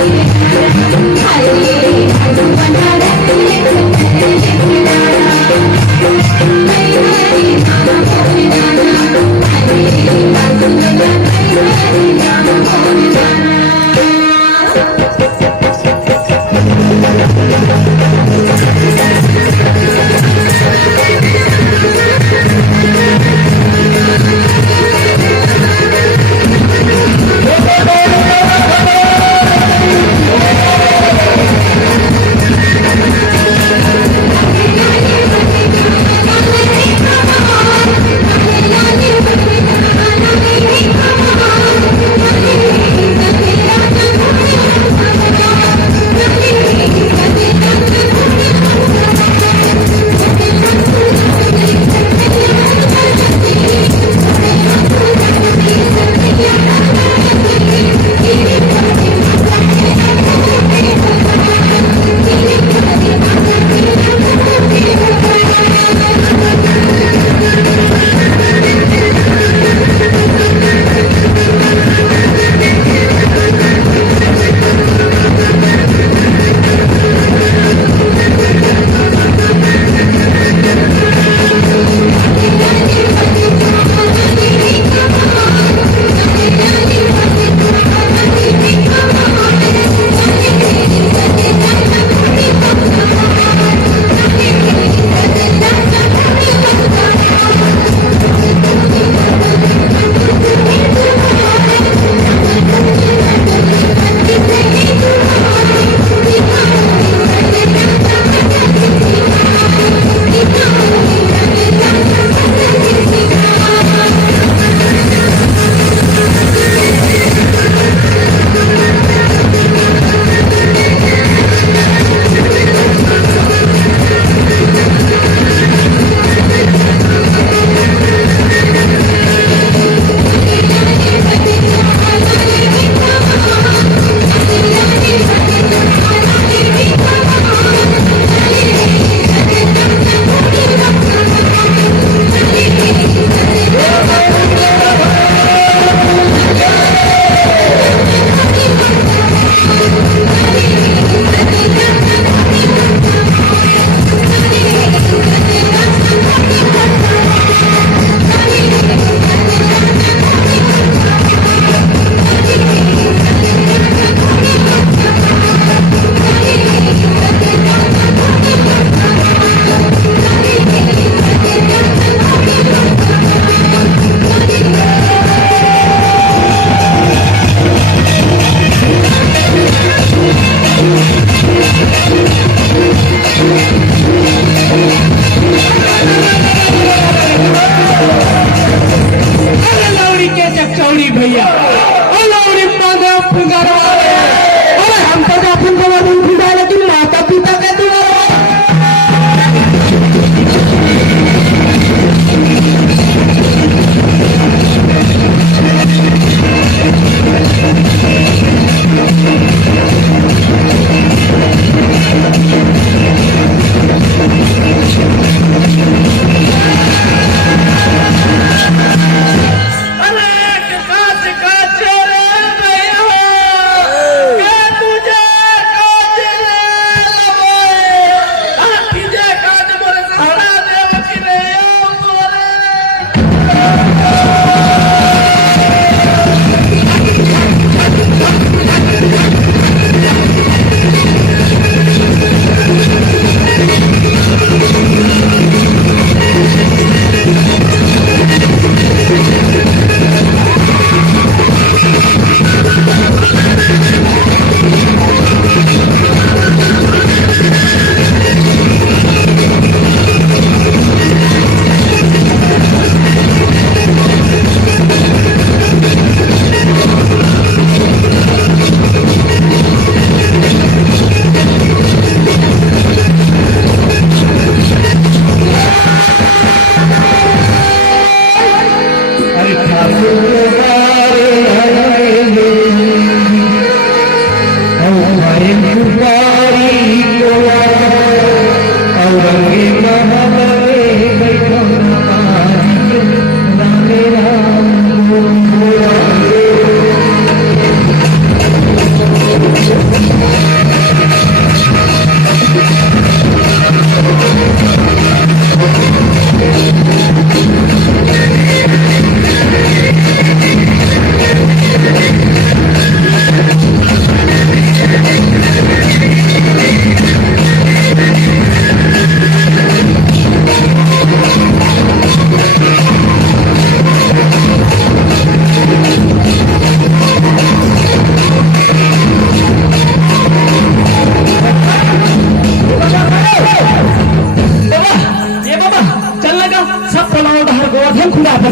Thank you.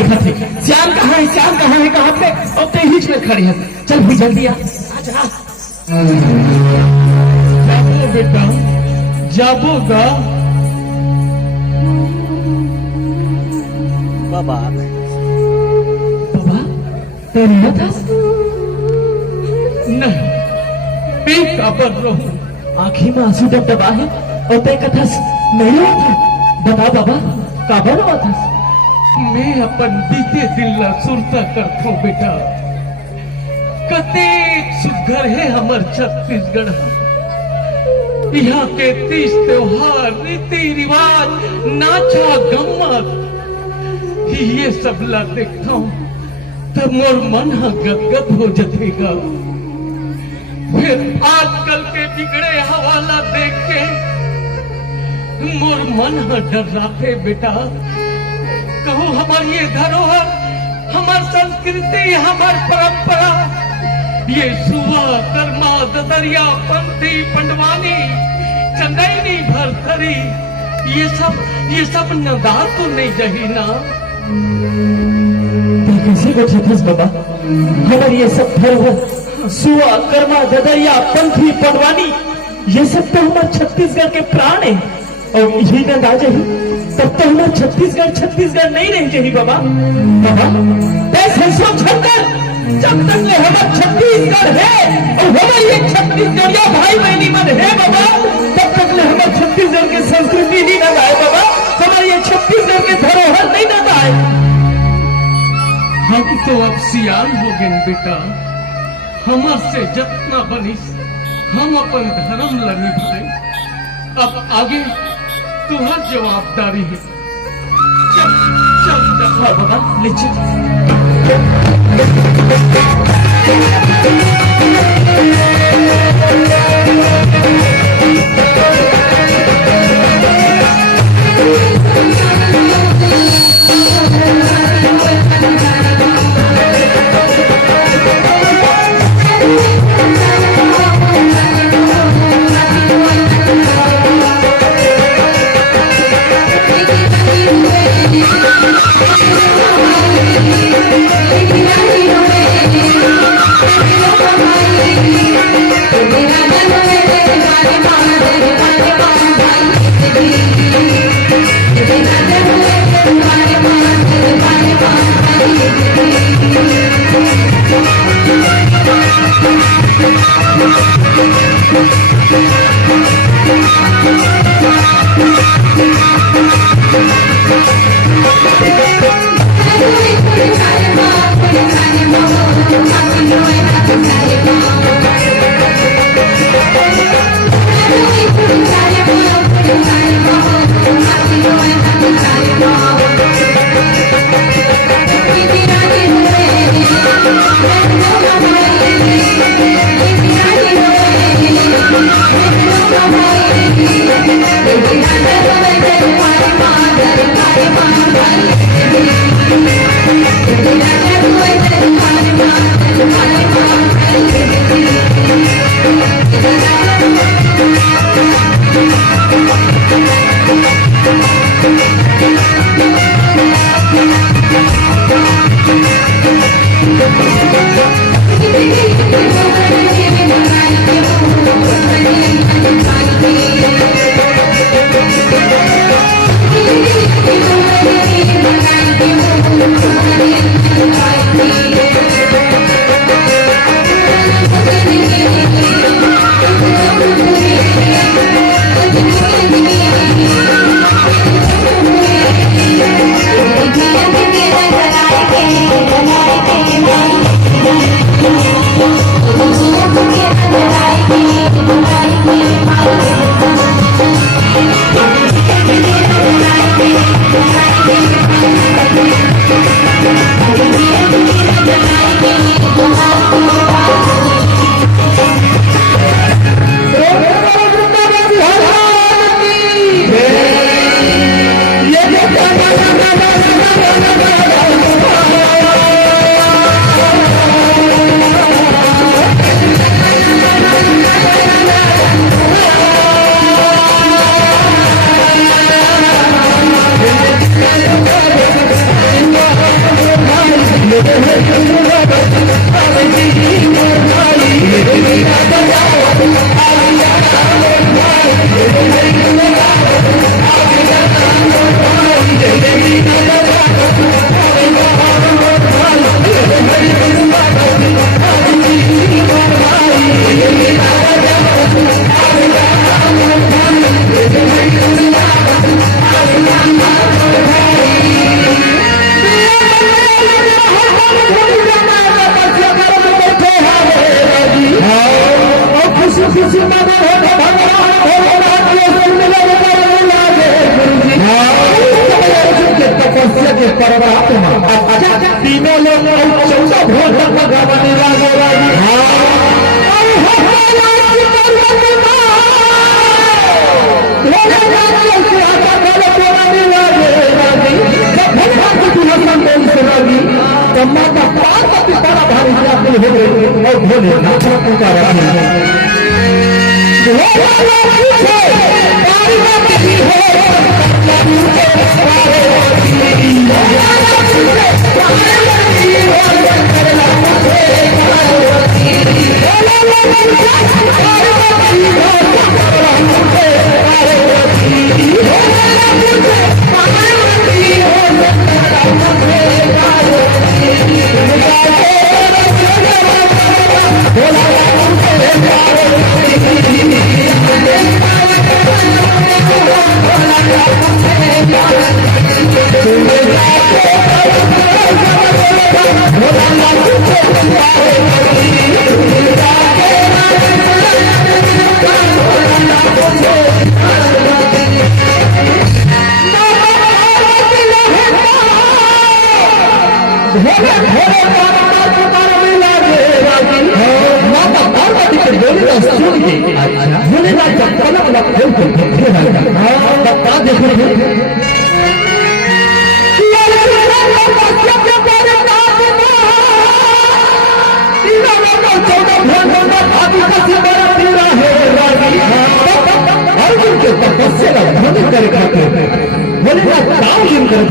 देखा थे श्याम कहाँ है, श्याम कहाँ है, कहाँ पे और ते ही में खड़े हैं। चल भी जल्दी आ जा। जाबो बेटा जाबोगा बाबा बाबा तो नहीं था नहीं एक अबर रहूं आँखी में आंसू दबदबा है और ते कथा नहीं हुआ था। बता बाबा काबर हुआ था। मैं अपन बीते दिल ला सुरता करता हूँ बेटा। कतेक सुघर है हमर छत्तीसगढ़। यहाँ के तीज त्योहार रीति रिवाज नाचा गम्मत ये सब ला देखता हूँ तब मोर मन गदगद हो जाएगा। फिर आजकल के बिगड़े हवाला देख के मोर मन डराते बेटा। कहूँ हमार ये धरोहर हमार संस्कृति हमार परंपरा ये सुआ कर्मा ददरिया पंथी पंडवानी चंदैनी भरथरी ये सब नदार तो नहीं जही ना। कैसे बचे बाबा हमारे ये सब धरोहर सुआ कर्मा ददरिया पंथी पंडवानी ये सब तो हमारे छत्तीसगढ़ के प्राण है और यही न आ जाही तब तो हमारा छत्तीसगढ़ नहीं रह जाही बाबा। बाबा ऐसे सोचकर जब तक ले हमारा छत्तीसगढ़ है और हमारे ये छत्तीसगढ़िया भाई बहनी मन है बाबा तब तक ले हमारे छत्तीसगढ़ की संस्कृति नहीं न आए बाबा। हमारे ये छत्तीसगढ़ के धरोहर नहीं न आए। हम तो अब सियान हो गए बेटा। हमर से जितना बनिस हम अपन धर्म ला निभाए। अब आगे तुहर जवाबदारी है। चल चल चल हाँ बाबा ले चल तीनों लोग 14 भोर तक भगवानी माता पार्वती बड़ा भारी व्याकुल हो गई और भोलेनाथ को पुकारा माता पार्वती के बोले सुन के भोलेनाथ जब पलक खोल कर देखो अर्जुन के तपस्या का भ्रमण करके भोलेनाथ काम लीन कर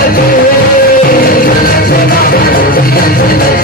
दुनिया जय